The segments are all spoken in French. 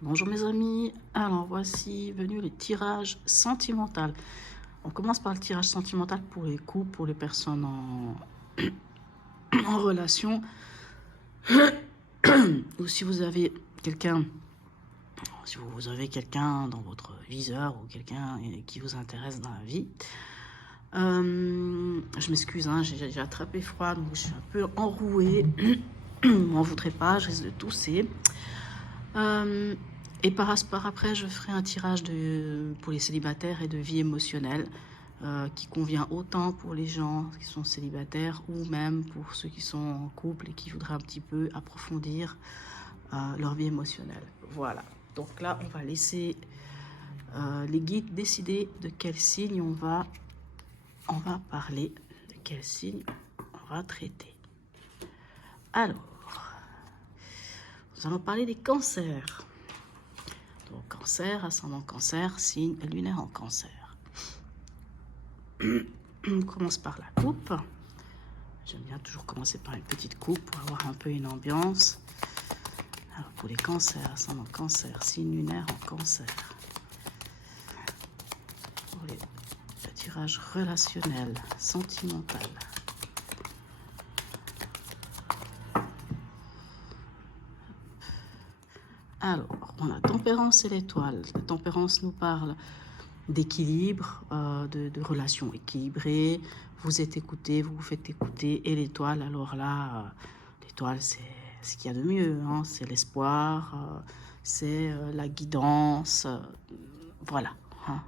Bonjour mes amis, alors voici venu les tirages sentimentaux. On commence par le tirage sentimental pour les couples, pour les personnes en relation, ou si vous avez quelqu'un, si vous avez quelqu'un dans votre viseur ou quelqu'un qui vous intéresse dans la vie. Je m'excuse, hein, j'ai attrapé froid, donc je suis un peu enrouée. M'en voudrez pas, je risque de tousser. Et par après, je ferai un tirage pour les célibataires et de vie émotionnelle qui convient autant pour les gens qui sont célibataires ou même pour ceux qui sont en couple et qui voudraient un petit peu approfondir leur vie émotionnelle. Voilà. Donc là, on va laisser les guides décider de quel signe on va parler, de quel signe on va traiter. Alors, nous allons parler des cancers. Donc, cancer, ascendant cancer, signe lunaire en cancer. On commence par la coupe. J'aime bien toujours commencer par une petite coupe pour avoir un peu une ambiance. Alors, pour les cancers, ascendant cancer, signe lunaire en cancer. Pour le tirage relationnel, sentimental. Alors, on a tempérance et l'étoile. La tempérance nous parle d'équilibre, de relations équilibrées. Vous êtes écouté, vous vous faites écouter. Et l'étoile, alors là, l'étoile, c'est ce qu'il y a de mieux. Hein. C'est l'espoir, c'est la guidance. Voilà. Hein.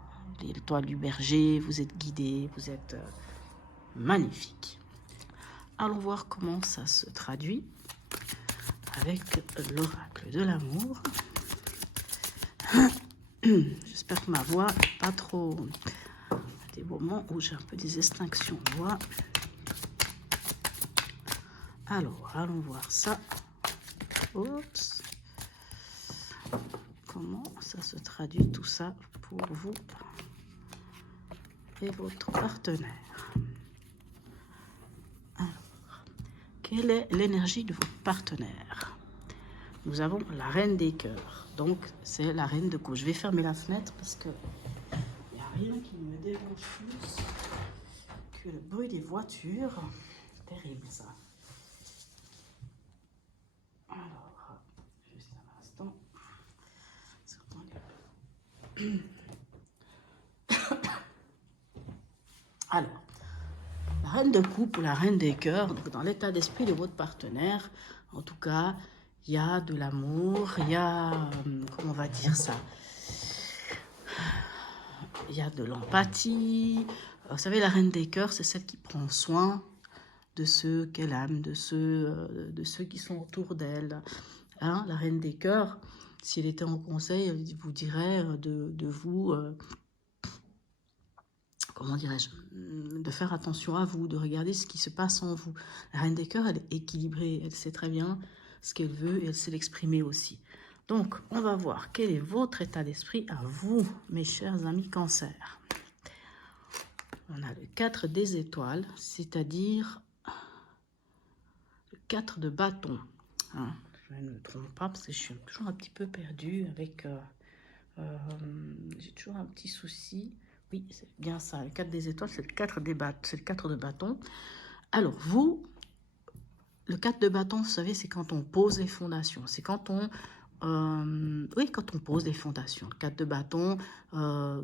L'étoile du berger, vous êtes guidé, vous êtes magnifique. Allons voir comment ça se traduit avec l'oracle de l'amour. J'espère que ma voix n'est pas trop... Des moments où j'ai un peu des extinctions de voix. Alors, allons voir ça. Oups. Comment ça se traduit tout ça pour vous et votre partenaire. Alors, quelle est l'énergie de votre partenaire? Nous avons la reine des cœurs. Donc, c'est la reine de coupe. Je vais fermer la fenêtre parce que il n'y a rien qui me dérange plus que le bruit des voitures. Terrible, ça. Alors, juste un instant. Alors, la reine de coupe ou la reine des cœurs, donc dans l'état d'esprit de votre partenaire, en tout cas, il y a de l'amour, il y a, comment on va dire ça, il y a de l'empathie. Vous savez, la reine des cœurs, c'est celle qui prend soin de ceux qu'elle aime, de ceux qui sont autour d'elle. Hein, la reine des cœurs, si elle était en conseil, elle vous dirait de vous... comment dirais-je, de faire attention à vous, de regarder ce qui se passe en vous. La reine des cœurs, elle est équilibrée, elle sait très bien ce qu'elle veut et elle sait l'exprimer aussi. Donc, on va voir quel est votre état d'esprit à vous, mes chers amis cancer. On a le 4 des étoiles, c'est-à-dire le 4 de bâton. Hein, je ne me trompe pas parce que je suis toujours un petit peu perdue avec... j'ai toujours un petit souci. Oui, c'est bien ça. Le 4 des étoiles, c'est le 4 des bâtons. C'est le 4 de bâton. Alors, vous, le 4 de bâton, vous savez, c'est quand on pose les fondations. C'est quand on... oui, quand on pose les fondations. Le 4 de bâton,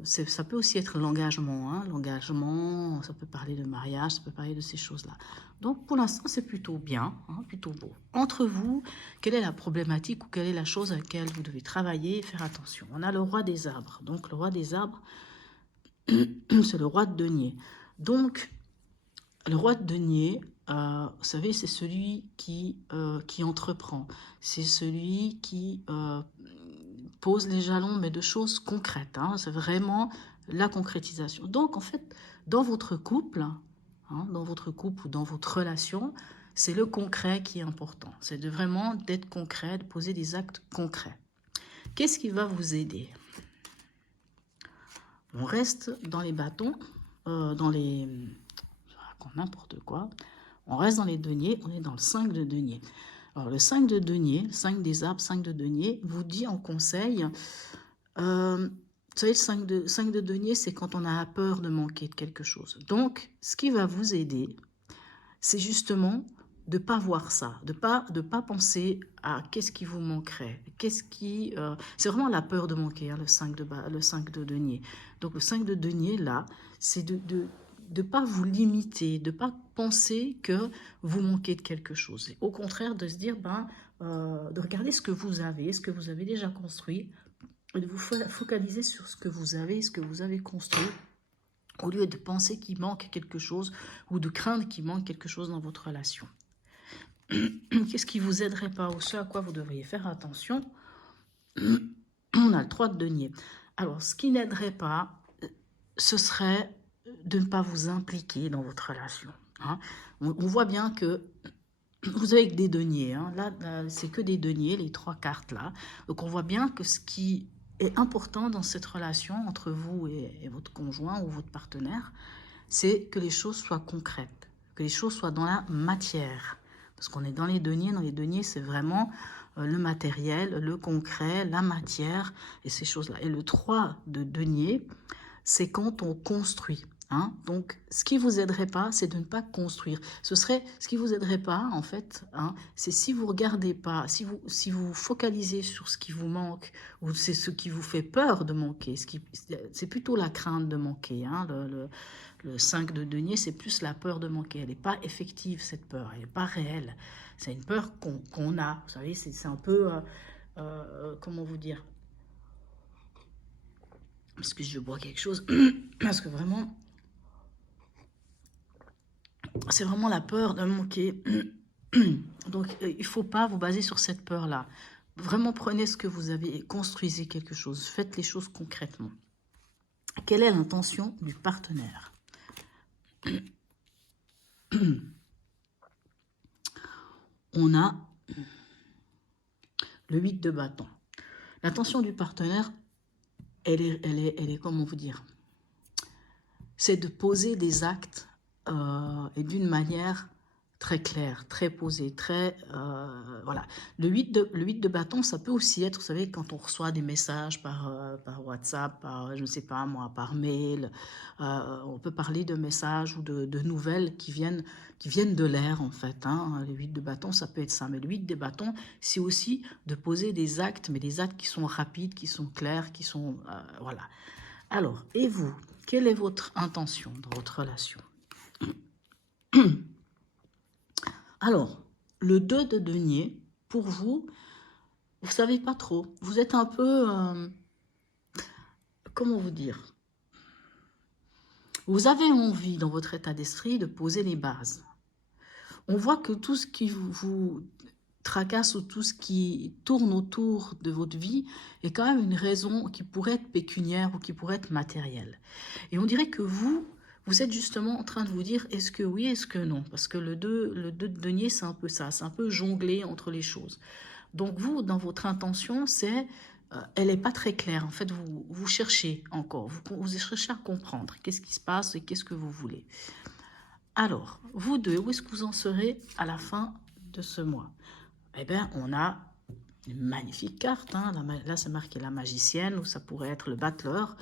ça peut aussi être l'engagement. Hein. L'engagement, ça peut parler de mariage, ça peut parler de ces choses-là. Donc, pour l'instant, c'est plutôt bien, hein, plutôt beau. Entre vous, quelle est la problématique ou quelle est la chose à laquelle vous devez travailler et faire attention? On a le roi des arbres. Donc, le roi des arbres, c'est le roi de denier. Donc, le roi de denier, vous savez, c'est celui qui entreprend. C'est celui qui pose les jalons, mais de choses concrètes. Hein. C'est vraiment la concrétisation. Donc, en fait, dans votre couple, hein, dans votre couple ou dans votre relation, c'est le concret qui est important. C'est de vraiment d'être concret, de poser des actes concrets. Qu'est-ce qui va vous aider? On reste dans les bâtons, dans les... Je raconte n'importe quoi. On reste dans les deniers, on est dans le 5 de denier. Alors, le 5 de denier, 5 des arbres, 5 de denier, vous dit en conseil, vous savez, le 5 de denier, c'est quand on a peur de manquer de quelque chose. Donc, ce qui va vous aider, c'est justement de ne pas voir ça, de pas penser à qu'est-ce qui vous manquerait, c'est vraiment la peur de manquer, hein, le 5 de denier. Donc, le 5 de denier, là, c'est de ne pas vous limiter, de ne pas penser que vous manquez de quelque chose. Au contraire, de se dire, de regarder ce que vous avez déjà construit, et de vous focaliser sur ce que vous avez construit, au lieu de penser qu'il manque quelque chose ou de craindre qu'il manque quelque chose dans votre relation. Qu'est-ce qui vous aiderait pas, ou ce à quoi vous devriez faire attention? On a le 3 de denier. Alors, ce qui n'aiderait pas, ce serait de ne pas vous impliquer dans votre relation. Hein. On voit bien que vous avez que des deniers. Hein. Là, c'est que des deniers, les 3 cartes là. Donc, on voit bien que ce qui est important dans cette relation entre vous et votre conjoint ou votre partenaire, c'est que les choses soient concrètes, que les choses soient dans la matière. Parce qu'on est dans les deniers, c'est vraiment le matériel, le concret, la matière et ces choses-là. Et le 3 de denier, c'est quand on construit. Hein. Donc, ce qui vous aiderait pas, c'est de ne pas construire. Ce qui vous aiderait pas, en fait, hein, c'est si vous regardez pas, si vous focalisez sur ce qui vous manque, ou c'est ce qui vous fait peur de manquer, c'est plutôt la crainte de manquer. Hein, le 5 de denier, c'est plus la peur de manquer. Elle n'est pas effective, cette peur. Elle n'est pas réelle. C'est une peur qu'on a. Vous savez, c'est un peu... comment vous dire? Parce que je bois quelque chose. Parce que vraiment... C'est vraiment la peur de manquer. Donc, il ne faut pas vous baser sur cette peur-là. Vraiment, prenez ce que vous avez et construisez quelque chose. Faites les choses concrètement. Quelle est l'intention du partenaire? On a le 8 de bâton. L'intention du partenaire, elle est comment vous dire? C'est de poser des actes et d'une manière très claire, très posée, très... voilà. Le 8 de bâton, ça peut aussi être, vous savez, quand on reçoit des messages par WhatsApp, je ne sais pas moi, par mail, on peut parler de messages ou de nouvelles qui viennent de l'air, en fait. Hein. Le 8 de bâton, ça peut être ça. Mais le 8 de bâton, c'est aussi de poser des actes, mais des actes qui sont rapides, qui sont clairs, qui sont... voilà. Alors, et vous, quelle est votre intention dans votre relation? Alors, le 2 de denier, pour vous, vous ne savez pas trop. Vous êtes un peu... comment vous dire? Vous avez envie, dans votre état d'esprit, de poser les bases. On voit que tout ce qui vous tracasse ou tout ce qui tourne autour de votre vie est quand même une raison qui pourrait être pécuniaire ou qui pourrait être matérielle. Et on dirait que vous êtes justement en train de vous dire est-ce que oui, est-ce que non? Parce que le 2 de denier, c'est un peu ça, c'est un peu jongler entre les choses. Donc vous, dans votre intention, elle n'est pas très claire. En fait, vous cherchez encore, vous cherchez à comprendre qu'est-ce qui se passe et qu'est-ce que vous voulez. Alors, vous deux, où est-ce que vous en serez à la fin de ce mois? Eh bien, on a une magnifique carte. Hein. Là, c'est marqué la magicienne ou ça pourrait être le battleur.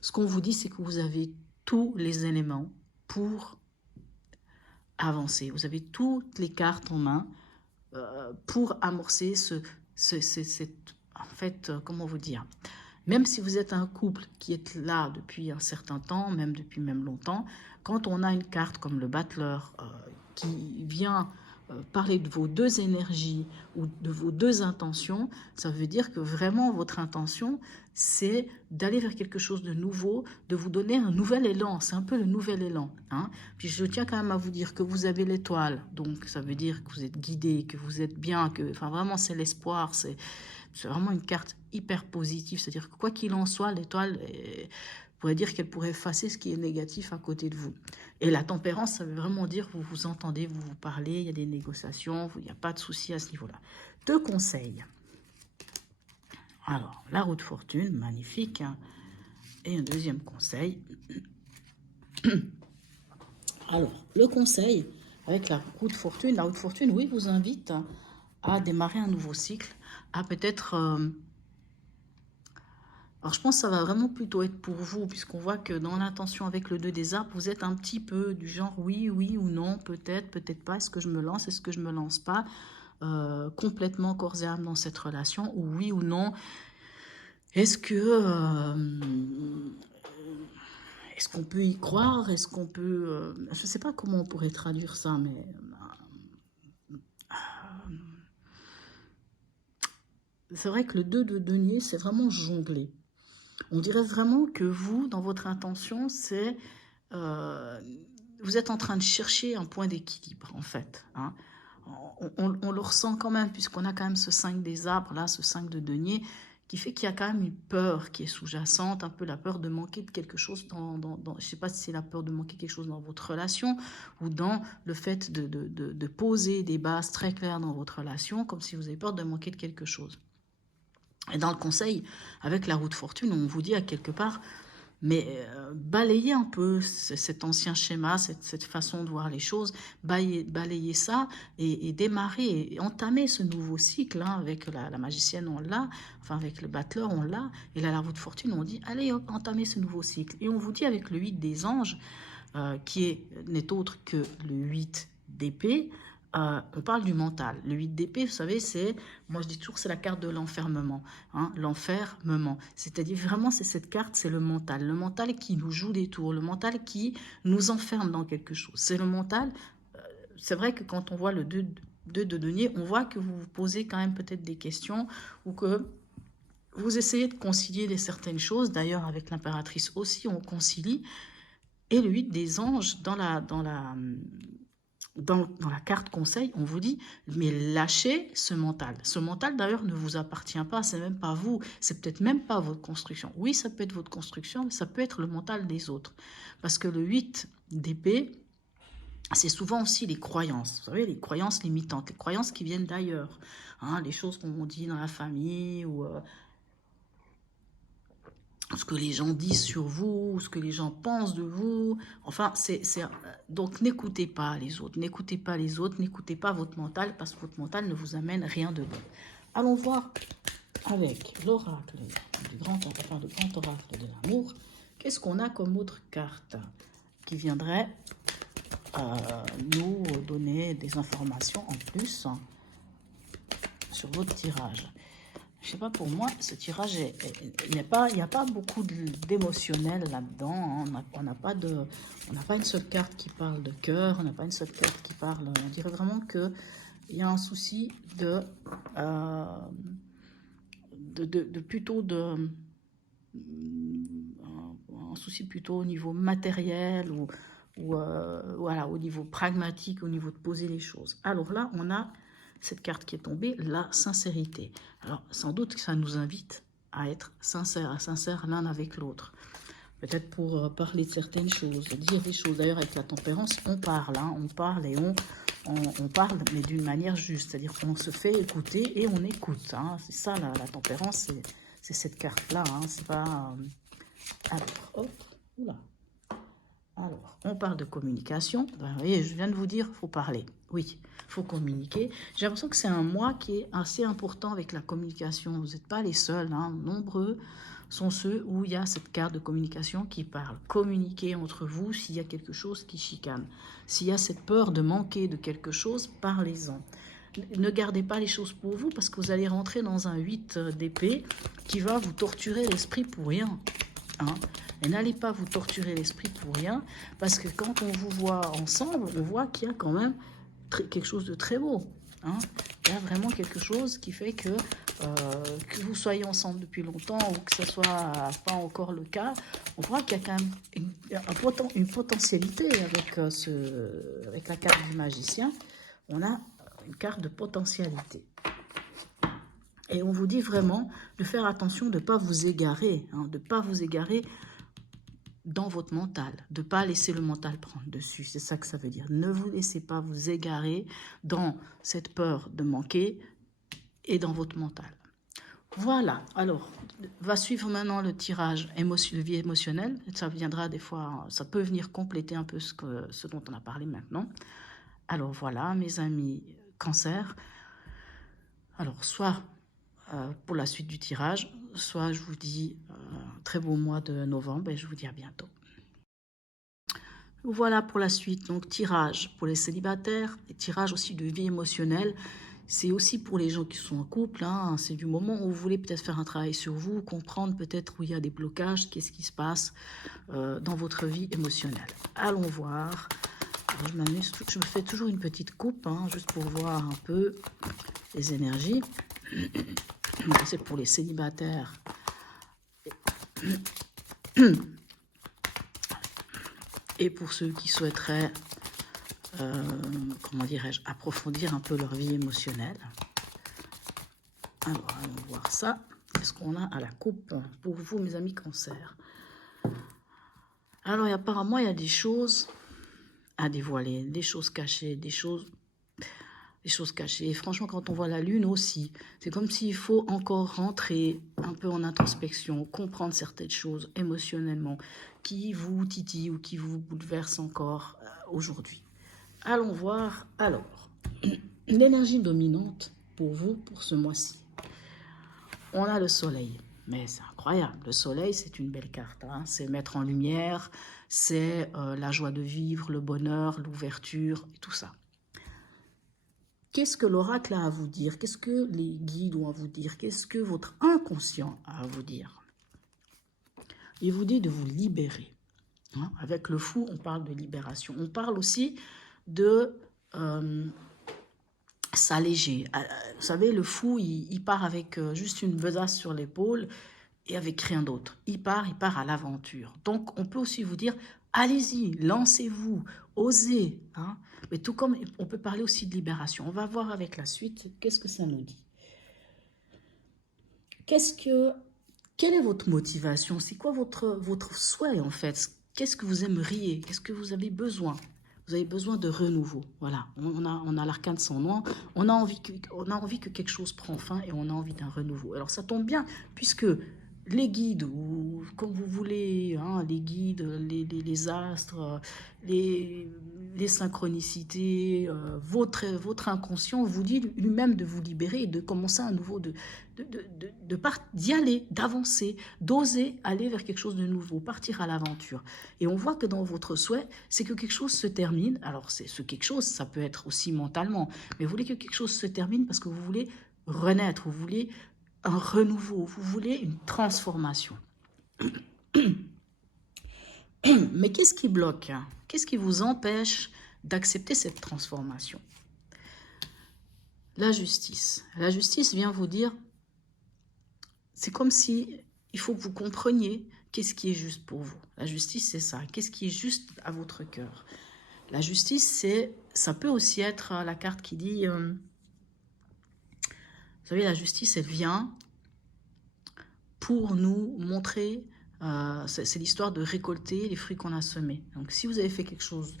Ce qu'on vous dit, c'est que vous avez tous les éléments pour avancer. Vous avez toutes les cartes en main pour amorcer en fait, comment vous dire? Même si vous êtes un couple qui est là depuis un certain temps, même depuis même longtemps, quand on a une carte comme le battleur qui vient parler de vos deux énergies ou de vos deux intentions, ça veut dire que vraiment votre intention, c'est d'aller vers quelque chose de nouveau, de vous donner un nouvel élan. C'est un peu le nouvel élan. Hein. Puis je tiens quand même à vous dire que vous avez l'étoile, donc ça veut dire que vous êtes guidé, que vous êtes bien, que enfin vraiment c'est l'espoir, c'est vraiment une carte hyper positive. C'est-à-dire que quoi qu'il en soit, l'étoile pourrait dire qu'elle pourrait effacer ce qui est négatif à côté de vous. Et la tempérance, ça veut vraiment dire que vous vous entendez, vous vous parlez, il y a des négociations, il n'y a pas de souci à ce niveau-là. 2 conseils. Alors, la roue de fortune, magnifique. Hein. Et un deuxième conseil. Alors, le conseil avec la roue de fortune, oui, vous invite à démarrer un nouveau cycle, à peut-être... alors, je pense que ça va vraiment plutôt être pour vous, puisqu'on voit que dans l'intention avec le 2 des arcs, vous êtes un petit peu du genre oui, oui ou non, peut-être, peut-être pas, est-ce que je me lance, est-ce que je me lance pas, complètement corps et âme dans cette relation, ou oui ou non, est-ce que... est-ce qu'on peut y croire, est-ce qu'on peut... je ne sais pas comment on pourrait traduire ça, mais... c'est vrai que le 2 de denier, c'est vraiment jongler. On dirait vraiment que vous, dans votre intention, c'est... vous êtes en train de chercher un point d'équilibre, en fait. Hein. On le ressent quand même, puisqu'on a quand même ce 5 des arbres, là, ce 5 de denier, qui fait qu'il y a quand même une peur qui est sous-jacente, un peu la peur de manquer de quelque chose je ne sais pas si c'est la peur de manquer quelque chose dans votre relation, ou dans le fait de poser des bases très claires dans votre relation, comme si vous avez peur de manquer de quelque chose. Et dans le conseil, avec la roue de fortune, on vous dit à quelque part, mais balayez un peu cet ancien schéma, cette façon de voir les choses, balayez ça et démarrer, et entamer ce nouveau cycle. Hein, avec la magicienne, on l'a, enfin avec le battleur, on l'a, et là, la roue de fortune, on dit, allez, hop, entamez ce nouveau cycle. Et on vous dit avec le 8 des anges, qui n'est autre que le 8 d'épée, on parle du mental. Le 8 d'épée, vous savez, c'est, moi je dis toujours, c'est la carte de l'enfermement. Hein, l'enfermement. C'est-à-dire vraiment, c'est cette carte, c'est le mental. Le mental qui nous joue des tours, le mental qui nous enferme dans quelque chose. C'est le mental. C'est vrai que quand on voit le 2 de denier, on voit que vous vous posez quand même peut-être des questions ou que vous essayez de concilier certaines choses. D'ailleurs, avec l'impératrice aussi, on concilie. Et le 8 des anges, dans la carte conseil, on vous dit, mais lâchez ce mental. Ce mental, d'ailleurs, ne vous appartient pas, c'est même pas vous, c'est peut-être même pas votre construction. Oui, ça peut être votre construction, mais ça peut être le mental des autres. Parce que le 8 d'épée, c'est souvent aussi les croyances, vous savez, les croyances limitantes, les croyances qui viennent d'ailleurs. Hein, les choses qu'on dit dans la famille, ou ce que les gens disent sur vous, ce que les gens pensent de vous. Enfin, donc n'écoutez pas les autres, n'écoutez pas les autres, n'écoutez pas votre mental, parce que votre mental ne vous amène rien de bon. Allons voir avec l'oracle du grand oracle de l'amour, qu'est-ce qu'on a comme autre carte qui viendrait nous donner des informations en plus sur votre tirage. Je sais pas, pour moi, ce tirage, il n'y a pas beaucoup d'émotionnel là-dedans. Hein. On n'a pas une seule carte qui parle de cœur, on n'a pas une seule carte qui parle... On dirait vraiment qu'il y a un souci un souci plutôt au niveau matériel ou voilà, au niveau pragmatique, au niveau de poser les choses. Alors là, on a cette carte qui est tombée, la sincérité. Alors, sans doute que ça nous invite à être sincères l'un avec l'autre. Peut-être pour parler de certaines choses, dire des choses. D'ailleurs, avec la tempérance, on parle, hein, on parle et on parle, mais d'une manière juste. C'est-à-dire qu'on se fait écouter et on écoute. Hein. C'est ça, la tempérance, c'est cette carte-là. Hein. C'est pas... alors, hop, oula. Alors, on parle de communication. Ben, vous voyez, je viens de vous dire, il faut parler. Oui, il faut communiquer. J'ai l'impression que c'est un mois qui est assez important avec la communication. Vous n'êtes pas les seuls. Hein. Nombreux sont ceux où il y a cette carte de communication qui parle. Communiquez entre vous s'il y a quelque chose qui chicane. S'il y a cette peur de manquer de quelque chose, parlez-en. Ne gardez pas les choses pour vous parce que vous allez rentrer dans un 8 d'épée qui va vous torturer l'esprit pour rien. Hein. Et n'allez pas vous torturer l'esprit pour rien, parce que quand on vous voit ensemble, on voit qu'il y a quand même quelque chose de très beau. Hein. Il y a vraiment quelque chose qui fait que vous soyez ensemble depuis longtemps ou que ce soit pas encore le cas, on voit qu'il y a quand même une potentialité avec la carte du magicien. On a une carte de potentialité. Et on vous dit vraiment de faire attention de ne pas vous égarer, hein, de ne pas vous égarer dans votre mental, de ne pas laisser le mental prendre dessus, c'est ça que ça veut dire. Ne vous laissez pas vous égarer dans cette peur de manquer et dans votre mental. Voilà, alors, va suivre maintenant le tirage de vie émotionnelle, ça viendra des fois, ça peut venir compléter un peu ce dont on a parlé maintenant. Alors voilà, mes amis Cancer, Alors, soit pour la suite du tirage, soit je vous dis très beau mois de novembre et je vous dis à bientôt. Voilà pour la suite, donc tirage pour les célibataires, et tirage aussi de vie émotionnelle. C'est aussi pour les gens qui sont en couple, hein. C'est du moment où vous voulez peut-être faire un travail sur vous, comprendre peut-être où il y a des blocages, qu'est-ce qui se passe dans votre vie émotionnelle. Allons voir. Alors, je m'amuse, je me fais toujours une petite coupe, hein, juste pour voir un peu les énergies. C'est pour les célibataires. Et pour ceux qui souhaiteraient, comment dirais-je, approfondir un peu leur vie émotionnelle. Alors, allons voir ça. Qu'est-ce qu'on a à la coupe pour vous, mes amis Cancer? Alors, apparemment, il y a des choses à dévoiler, des choses cachées, des choses cachées. Et franchement, quand on voit la lune aussi, c'est comme s'il faut encore rentrer un peu en introspection, comprendre certaines choses émotionnellement qui vous titillent ou qui vous bouleversent encore aujourd'hui. Allons voir, alors, l'énergie dominante pour vous, pour ce mois-ci. On a le soleil, mais c'est incroyable. Le soleil, c'est une belle carte, hein. C'est mettre en lumière, c'est la joie de vivre, le bonheur, l'ouverture, et tout ça. Qu'est-ce que l'oracle a à vous dire? Qu'est-ce que les guides ont à vous dire? Qu'est-ce que votre inconscient a à vous dire? Il vous dit de vous libérer. Hein? Avec le fou, on parle de libération. On parle aussi de s'alléger. Vous savez, le fou, il part avec juste une besace sur l'épaule et avec rien d'autre. Il part à l'aventure. Donc, on peut aussi vous dire, allez-y, lancez-vous, osez. Hein? Mais tout comme on peut parler aussi de libération. On va voir avec la suite, qu'est-ce que ça nous dit? Quelle est votre motivation? C'est quoi votre souhait en fait? Qu'est-ce que vous aimeriez? Qu'est-ce que vous avez besoin? Vous avez besoin de renouveau. Voilà, on a l'arcane sans nom. On a envie que quelque chose prend fin et on a envie d'un renouveau. Alors ça tombe bien puisque les guides, ou comme vous voulez, hein, les guides, les astres, les synchronicités, votre inconscient vous dit lui-même de vous libérer et de commencer à nouveau, d'y aller, d'avancer, d'oser aller vers quelque chose de nouveau, partir à l'aventure. Et on voit que dans votre souhait, c'est que quelque chose se termine. Alors, c'est ce quelque chose, ça peut être aussi mentalement, mais vous voulez que quelque chose se termine parce que vous voulez renaître, vous voulez un renouveau, vous voulez une transformation. Mais qu'est-ce qui bloque? Qu'est-ce qui vous empêche d'accepter cette transformation? La justice. La justice vient vous dire, c'est comme si il faut que vous compreniez qu'est-ce qui est juste pour vous. La justice, c'est ça. Qu'est-ce qui est juste à votre cœur? La justice, ça peut aussi être la carte qui dit, vous savez, la justice, elle vient pour nous montrer, c'est l'histoire de récolter les fruits qu'on a semés. Donc, si vous avez fait quelque chose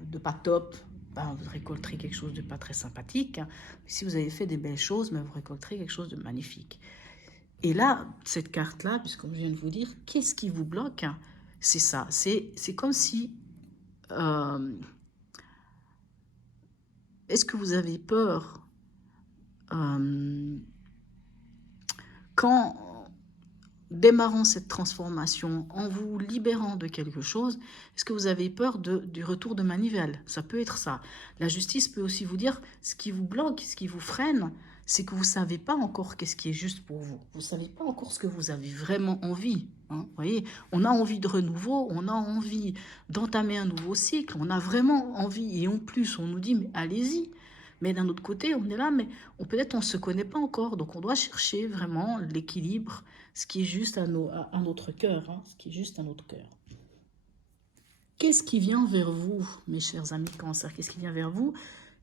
de pas top, ben, vous récolterez quelque chose de pas très sympathique. Si vous avez fait des belles choses, ben, vous récolterez quelque chose de magnifique. Et là, cette carte-là, puisque je viens de vous dire, qu'est-ce qui vous bloque? C'est ça. C'est comme si... est-ce que vous avez peur qu'en démarrant cette transformation, en vous libérant de quelque chose, est-ce que vous avez peur du retour de manivelle? Ça peut être ça. La justice peut aussi vous dire ce qui vous bloque, ce qui vous freine, c'est que vous ne savez pas encore qu'est-ce qui est juste pour vous. Vous ne savez pas encore ce que vous avez vraiment envie. Hein? Vous voyez, on a envie de renouveau, on a envie d'entamer un nouveau cycle, on a vraiment envie. Et en plus, on nous dit, mais allez-y. Mais d'un autre côté, on est là, mais peut-être on ne se connaît pas encore. Donc, on doit chercher vraiment l'équilibre, ce qui est juste à notre cœur. Hein, ce qui est juste à notre cœur. Qu'est-ce qui vient vers vous, mes chers amis Cancer? Qu'est-ce qui vient vers vous?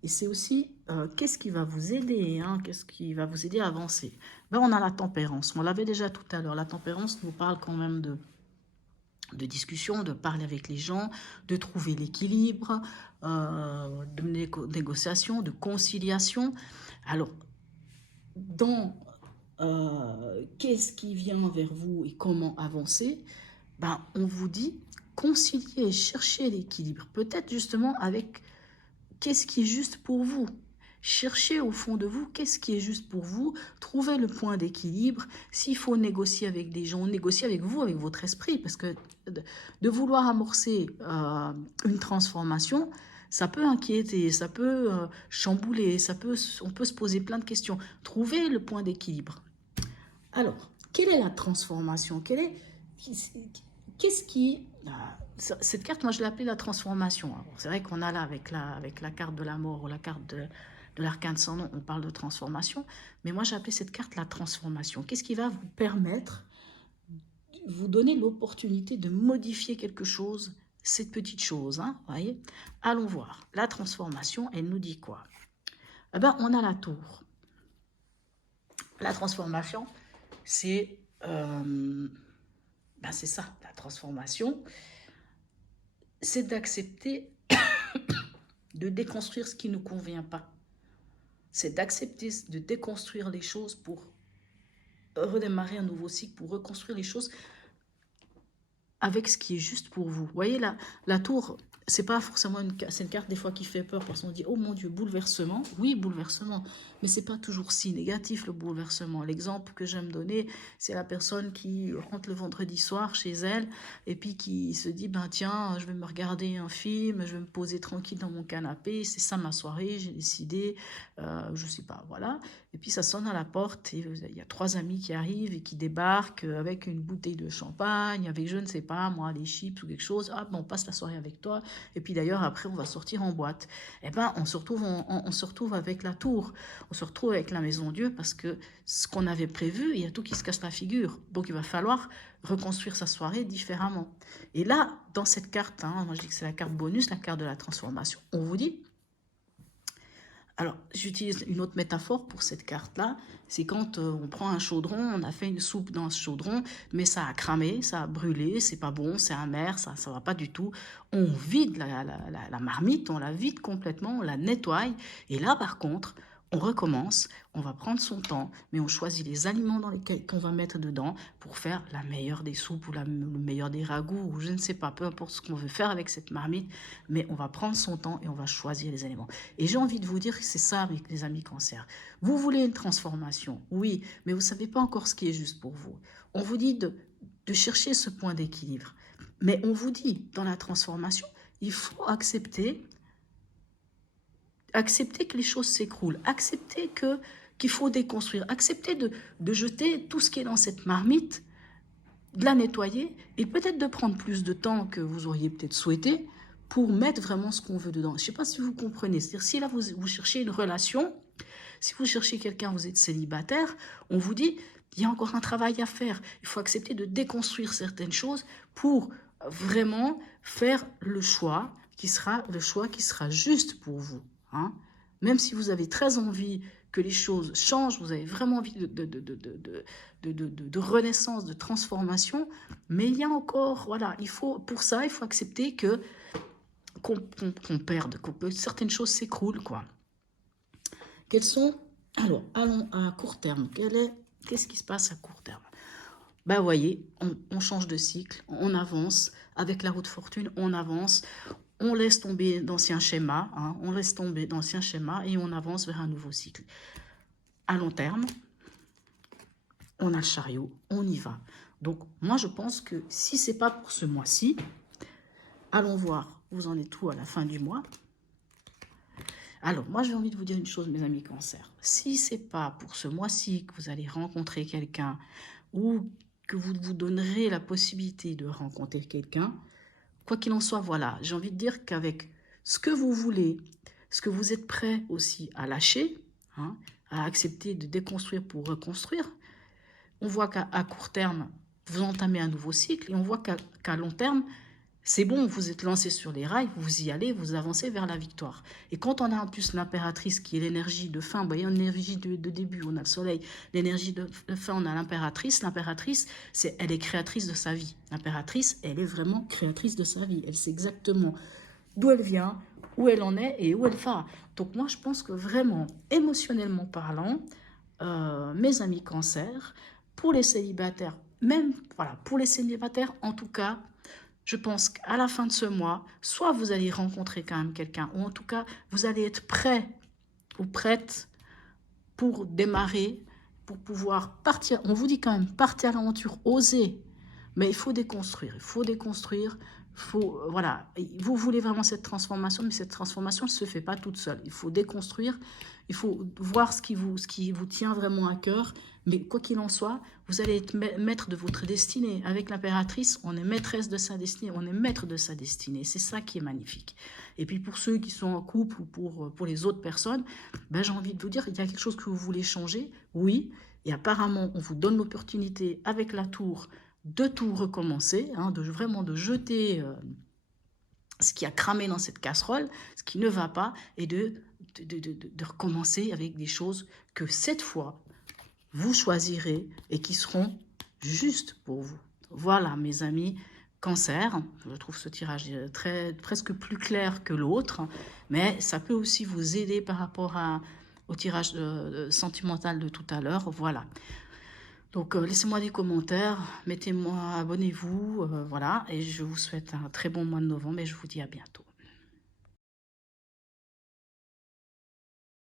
Et c'est aussi, qu'est-ce qui va vous aider? Hein, qu'est-ce qui va vous aider à avancer? Ben, on a la tempérance. On l'avait déjà tout à l'heure. La tempérance nous parle quand même de discussion, de parler avec les gens, de trouver l'équilibre, de négociation, de conciliation. Alors, dans qu'est-ce qui vient vers vous et comment avancer, ben, on vous dit concilier, chercher l'équilibre. Peut-être justement avec qu'est-ce qui est juste pour vous. Cherchez au fond de vous qu'est-ce qui est juste pour vous, trouvez le point d'équilibre. S'il faut négocier avec des gens, négociez avec vous, avec votre esprit, parce que de vouloir amorcer une transformation, ça peut inquiéter, ça peut chambouler, on peut se poser plein de questions. Trouvez le point d'équilibre. Alors, quelle est la transformation? Qu'est-ce qui... Cette carte, moi, je l'ai appelée la transformation. C'est vrai qu'on a là, avec la carte de la mort ou la carte de l'arcane sans nom, on parle de transformation. Mais moi, j'ai appelé cette carte la transformation. Qu'est-ce qui va vous permettre, vous donner l'opportunité de modifier quelque chose, cette petite chose, hein, voyez? Allons voir. La transformation, elle nous dit quoi? Eh ben, on a la tour. La transformation, c'est c'est ça, la transformation. C'est d'accepter de déconstruire ce qui ne nous convient pas. C'est d'accepter de déconstruire les choses pour redémarrer un nouveau cycle, pour reconstruire les choses avec ce qui est juste pour vous. Vous voyez, la tour, c'est pas forcément c'est une carte des fois qui fait peur parce qu'on dit, oh mon Dieu, bouleversement. Oui, bouleversement, mais c'est pas toujours si négatif le bouleversement. L'exemple que j'aime donner, c'est la personne qui rentre le vendredi soir chez elle et puis qui se dit, ben tiens, je vais me regarder un film, je vais me poser tranquille dans mon canapé, c'est ça ma soirée, j'ai décidé, je sais pas, voilà. Et puis ça sonne à la porte et il y a 3 amis qui arrivent et qui débarquent avec une bouteille de champagne, avec je ne sais pas, moi, des chips ou quelque chose. Ah, ben, on passe la soirée avec toi. Et puis d'ailleurs, après, on va sortir en boîte. Eh ben, on se retrouve avec la tour. On se retrouve avec la maison Dieu parce que ce qu'on avait prévu, il y a tout qui se casse la figure. Donc, il va falloir reconstruire sa soirée différemment. Et là, dans cette carte, hein, moi je dis que c'est la carte bonus, la carte de la transformation, on vous dit... Alors, j'utilise une autre métaphore pour cette carte-là. C'est quand on prend un chaudron, on a fait une soupe dans ce chaudron, mais ça a cramé, ça a brûlé, c'est pas bon, c'est amer, ça va pas du tout. On vide la marmite, on la vide complètement, on la nettoie. Et là, par contre, on recommence, on va prendre son temps, mais on choisit les aliments dans lesquels qu'on va mettre dedans pour faire la meilleure des soupes ou le meilleur des ragoûts, ou je ne sais pas, peu importe ce qu'on veut faire avec cette marmite, mais on va prendre son temps et on va choisir les aliments. Et j'ai envie de vous dire que c'est ça avec les amis cancer. Vous voulez une transformation, oui, mais vous ne savez pas encore ce qui est juste pour vous. On vous dit de chercher ce point d'équilibre. Mais on vous dit, dans la transformation, il faut accepter que les choses s'écroulent, accepter qu'il faut déconstruire, accepter de jeter tout ce qui est dans cette marmite, de la nettoyer et peut-être de prendre plus de temps que vous auriez peut-être souhaité pour mettre vraiment ce qu'on veut dedans. Je ne sais pas si vous comprenez. C'est-à-dire, si là, vous cherchez une relation, si vous cherchez quelqu'un, vous êtes célibataire, on vous dit, il y a encore un travail à faire. Il faut accepter de déconstruire certaines choses pour vraiment faire le choix qui sera juste pour vous. Hein. Même si vous avez très envie que les choses changent, vous avez vraiment envie de renaissance, de transformation, mais il y a encore, voilà, pour ça, il faut accepter qu'on perde, que certaines choses s'écroulent, quoi. Quelles sont, alors, allons à court terme, qu'est-ce qui se passe à court terme? Ben, vous voyez, on change de cycle, on avance, avec la roue de fortune, on avance, on laisse tomber d'anciens schémas, hein, et on avance vers un nouveau cycle. À long terme, on a le chariot, on y va. Donc, moi, je pense que si ce n'est pas pour ce mois-ci, allons voir, vous en êtes où à la fin du mois? Alors, moi, j'ai envie de vous dire une chose, mes amis cancer. Si ce n'est pas pour ce mois-ci que vous allez rencontrer quelqu'un ou que vous vous donnerez la possibilité de rencontrer quelqu'un, quoi qu'il en soit, voilà, j'ai envie de dire qu'avec ce que vous voulez, ce que vous êtes prêt aussi à lâcher, hein, à accepter de déconstruire pour reconstruire, on voit qu'à court terme, vous entamez un nouveau cycle et on voit qu'à long terme, c'est bon, vous êtes lancé sur les rails, vous y allez, vous avancez vers la victoire. Et quand on a en plus l'impératrice qui est l'énergie de fin, vous voyez, l'énergie de début, on a le soleil, l'énergie de fin, on a l'impératrice. L'impératrice, elle est créatrice de sa vie. L'impératrice, elle est vraiment créatrice de sa vie. Elle sait exactement d'où elle vient, où elle en est et où elle va. Donc moi, je pense que vraiment, émotionnellement parlant, mes amis cancer, pour les célibataires, même, voilà, pour les célibataires, en tout cas, je pense qu'à la fin de ce mois, soit vous allez rencontrer quand même quelqu'un, ou en tout cas, vous allez être prêt ou prête pour démarrer, pour pouvoir partir. On vous dit quand même, partez à l'aventure, osez. Mais il faut déconstruire, voilà, vous voulez vraiment cette transformation, mais cette transformation ne se fait pas toute seule. Il faut déconstruire, il faut voir ce qui vous tient vraiment à cœur. Mais quoi qu'il en soit, vous allez être maître de votre destinée. Avec l'impératrice, on est maîtresse de sa destinée, on est maître de sa destinée. C'est ça qui est magnifique. Et puis pour ceux qui sont en couple ou pour les autres personnes, ben, j'ai envie de vous dire, il y a quelque chose que vous voulez changer, oui. Et apparemment, on vous donne l'opportunité avec la tour de tout recommencer, hein, vraiment de jeter ce qui a cramé dans cette casserole, ce qui ne va pas, et de recommencer avec des choses que cette fois, vous choisirez et qui seront justes pour vous. Voilà, mes amis, Cancer, je trouve ce tirage presque plus clair que l'autre, mais ça peut aussi vous aider par rapport au tirage sentimental de tout à l'heure. Voilà. Donc, laissez-moi des commentaires, mettez-moi, abonnez-vous, voilà, et je vous souhaite un très bon mois de novembre et je vous dis à bientôt.